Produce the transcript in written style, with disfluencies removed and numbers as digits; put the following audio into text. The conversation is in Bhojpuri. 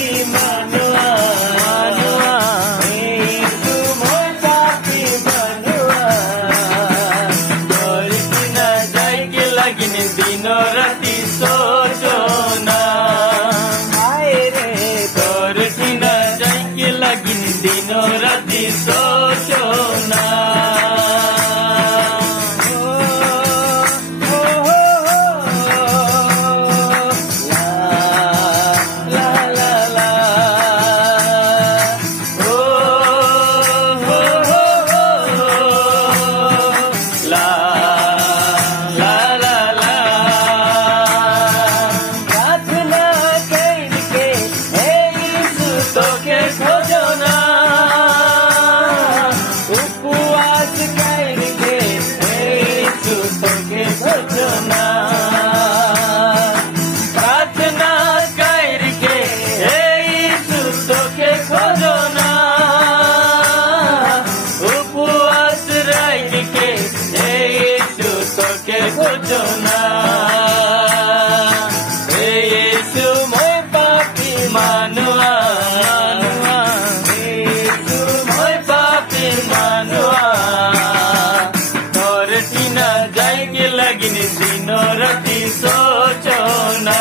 পাপি মানুয়া Yesu moi papi manua Tor tina jai ke lagin dino rati sochona Hai re tor tina jai ke lagin dino rati sochona प्रार्थना करके यीशु तोके खोजना उपवास रह के यीशु तोके खोजना यीशु मैं पापी मानुआ यीशु मैं पापी मानुआ तोर टीना जाएगी लगिन दिनो रति सोचना